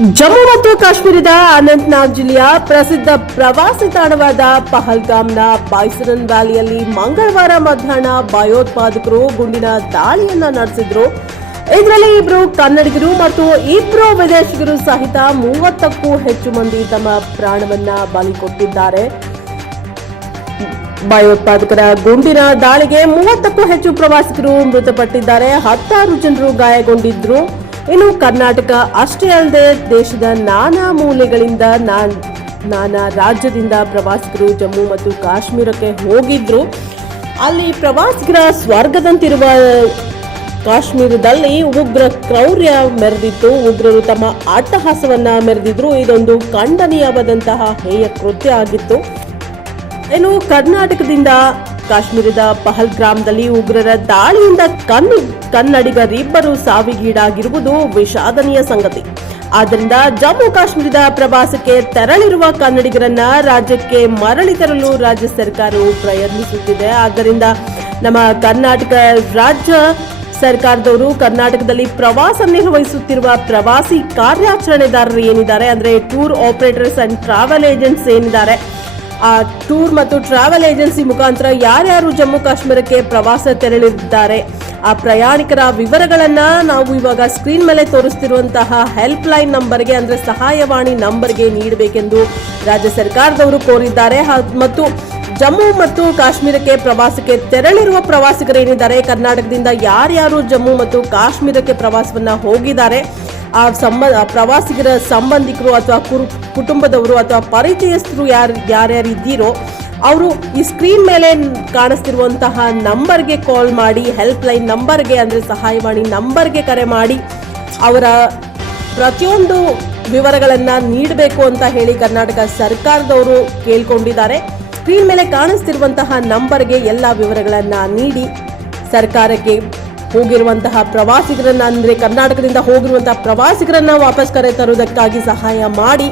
ಜಮ್ಮು ಮತ್ತು ಕಾಶ್ಮೀರದ ಅನಂತನಾಗ್ ಜಿಲ್ಲೆಯ ಪ್ರಸಿದ್ಧ ಪ್ರವಾಸಿ ತಾಣವಾದ ಪಹಲ್ಗಾಮ್ನ ಬೈಸರನ್ ವ್ಯಾಲಿಯಲ್ಲಿ ಮಂಗಳವಾರ ಮಧ್ಯಾಹ್ನ ಭಯೋತ್ಪಾದಕರು ಗುಂಡಿನ ದಾಳಿಯನ್ನ ನಡೆಸಿದ್ರು. ಇದರಲ್ಲಿ ಇಬ್ಬರು ಕನ್ನಡಿಗರು ಮತ್ತು ಇಬ್ಬರು ವಿದೇಶಿಗರು ಸಹಿತ 30ಕ್ಕೂ ಹೆಚ್ಚು ಮಂದಿ ತಮ್ಮ ಪ್ರಾಣವನ್ನ ಬಲಿ ಕೊಟ್ಟಿದ್ದಾರೆ. ಭಯೋತ್ಪಾದಕರ ಗುಂಡಿನ ದಾಳಿಗೆ 30ಕ್ಕೂ ಹೆಚ್ಚು ಪ್ರವಾಸಿಗರು ಮೃತಪಟ್ಟಿದ್ದಾರೆ, 16 ಜನರು ಗಾಯಗೊಂಡಿದ್ರು. ಇನ್ನು ಕರ್ನಾಟಕ ಅಷ್ಟೇ ಅಲ್ಲದೆ ದೇಶದ ನಾನಾ ಮೂಲೆಗಳಿಂದ ನಾನಾ ರಾಜ್ಯದಿಂದ ಪ್ರವಾಸಿಗರು ಜಮ್ಮು ಮತ್ತು ಕಾಶ್ಮೀರಕ್ಕೆ ಹೋಗಿದ್ರು. ಅಲ್ಲಿ ಪ್ರವಾಸಿಗರ ಸ್ವರ್ಗದಂತಿರುವ ಕಾಶ್ಮೀರದಲ್ಲಿ ಉಗ್ರ ಕ್ರೌರ್ಯ ಮೆರೆದಿತ್ತು. ಉಗ್ರರು ತಮ್ಮ ಅಟ್ಟಹಾಸವನ್ನ ಮೆರೆದಿದ್ರು. ಇದೊಂದು ಖಂಡನೀಯವಾದಂತಹ ಹೇಯ ಕೃತ್ಯ ಆಗಿತ್ತು. ಇನ್ನು ಕರ್ನಾಟಕದಿಂದ ಕಾಶ್ಮೀರದ ಪಹಲ್ಗಾಮ್ದಲ್ಲಿ ಉಗ್ರರ ದಾಳಿಯಿಂದ ಕನ್ನಡಿಗರಿಬ್ಬರು ಸಾವಿಗೀಡಾಗಿರುವುದು ವಿಷಾದನೀಯ ಸಂಗತಿ. ಆದ್ದರಿಂದ ಜಮ್ಮು ಕಾಶ್ಮೀರದ ಪ್ರವಾಸಕ್ಕೆ ತೆರಳಿರುವ ಕನ್ನಡಿಗರನ್ನ ರಾಜ್ಯಕ್ಕೆ ಮರಳಿ ತರಲು ರಾಜ್ಯ ಸರ್ಕಾರವು ಪ್ರಯತ್ನಿಸುತ್ತಿದೆ. ಆದ್ದರಿಂದ ನಮ್ಮ ಕರ್ನಾಟಕ ರಾಜ್ಯ ಸರ್ಕಾರದವರು ಕರ್ನಾಟಕದಲ್ಲಿ ಪ್ರವಾಸ ನಿರ್ವಹಿಸುತ್ತಿರುವ ಪ್ರವಾಸಿ ಕಾರ್ಯಾಚರಣೆದಾರರು ಏನಿದ್ದಾರೆ, ಅಂದ್ರೆ tour operators and travel agents ಏನಿದ್ದಾರೆ, ಆ ಟೂರ್ ಮತ್ತು ಟ್ರಾವೆಲ್ ಏಜೆನ್ಸಿ ಮುಖಾಂತರ ಯಾರ್ಯಾರು ಜಮ್ಮು ಕಾಶ್ಮೀರಕ್ಕೆ ಪ್ರವಾಸ ತೆರಳಿದ್ದಾರೆ ಆ ಪ್ರಯಾಣಿಕರ ವಿವರಗಳನ್ನ ನಾವು ಇವಾಗ ಸ್ಕ್ರೀನ್ ಮೇಲೆ ತೋರಿಸ್ತಿರುವಂತಹ ಹೆಲ್ಪ್ ಲೈನ್ ನಂಬರ್ಗೆ, ಅಂದ್ರೆ ಸಹಾಯವಾಣಿ ನಂಬರ್ಗೆ ನೀಡಬೇಕೆಂದು ರಾಜ್ಯ ಸರ್ಕಾರದವರು ಕೋರಿದ್ದಾರೆ. ಮತ್ತು ಜಮ್ಮು ಮತ್ತು ಕಾಶ್ಮೀರಕ್ಕೆ ಪ್ರವಾಸಕ್ಕೆ ತೆರಳಿರುವ ಪ್ರವಾಸಿಗರೇನಿದ್ದಾರೆ, ಕರ್ನಾಟಕದಿಂದ ಯಾರ್ಯಾರು ಜಮ್ಮು ಮತ್ತು ಕಾಶ್ಮೀರಕ್ಕೆ ಪ್ರವಾಸವನ್ನ ಹೋಗಿದ್ದಾರೆ, ಆ ಪ್ರವಾಸಿಗರ ಸಂಬಂಧಿಕರು ಅಥವಾ ಕುಟುಂಬದವರು ಅಥವಾ ಪರಿಚಯಸ್ಥರು ಯಾರ್ಯಾರಿದ್ದೀರೋ ಅವರು ಈ ಸ್ಕ್ರೀನ್ ಮೇಲೆ ಕಾಣಿಸ್ತಿರುವಂತಹ ನಂಬರ್ಗೆ ಕಾಲ್ ಮಾಡಿ, ಹೆಲ್ಪ್ ಲೈನ್ ನಂಬರ್ಗೆ ಅಂದ್ರೆ ಸಹಾಯವಾಣಿ ನಂಬರ್ಗೆ ಕರೆ ಮಾಡಿ ಅವರ ಪ್ರತಿಯೊಂದು ವಿವರಗಳನ್ನ ನೀಡಬೇಕು ಅಂತ ಹೇಳಿ ಕರ್ನಾಟಕ ಸರ್ಕಾರದವರು ಕೇಳ್ಕೊಂಡಿದ್ದಾರೆ. ಸ್ಕ್ರೀನ್ ಮೇಲೆ ಕಾಣಿಸ್ತಿರುವಂತಹ ನಂಬರ್ಗೆ ಎಲ್ಲ ವಿವರಗಳನ್ನ ನೀಡಿ ಸರ್ಕಾರಕ್ಕೆ ಹೋಗಿರುವಂತಹ ಪ್ರವಾಸಿಗರನ್ನ, ಅಂದ್ರೆ ಕರ್ನಾಟಕದಿಂದ ಹೋಗಿರುವಂತಹ ಪ್ರವಾಸಿಗರನ್ನ ವಾಪಸ್ ಕರೆ ತರುವುದಕ್ಕಾಗಿ ಸಹಾಯ ಮಾಡಿ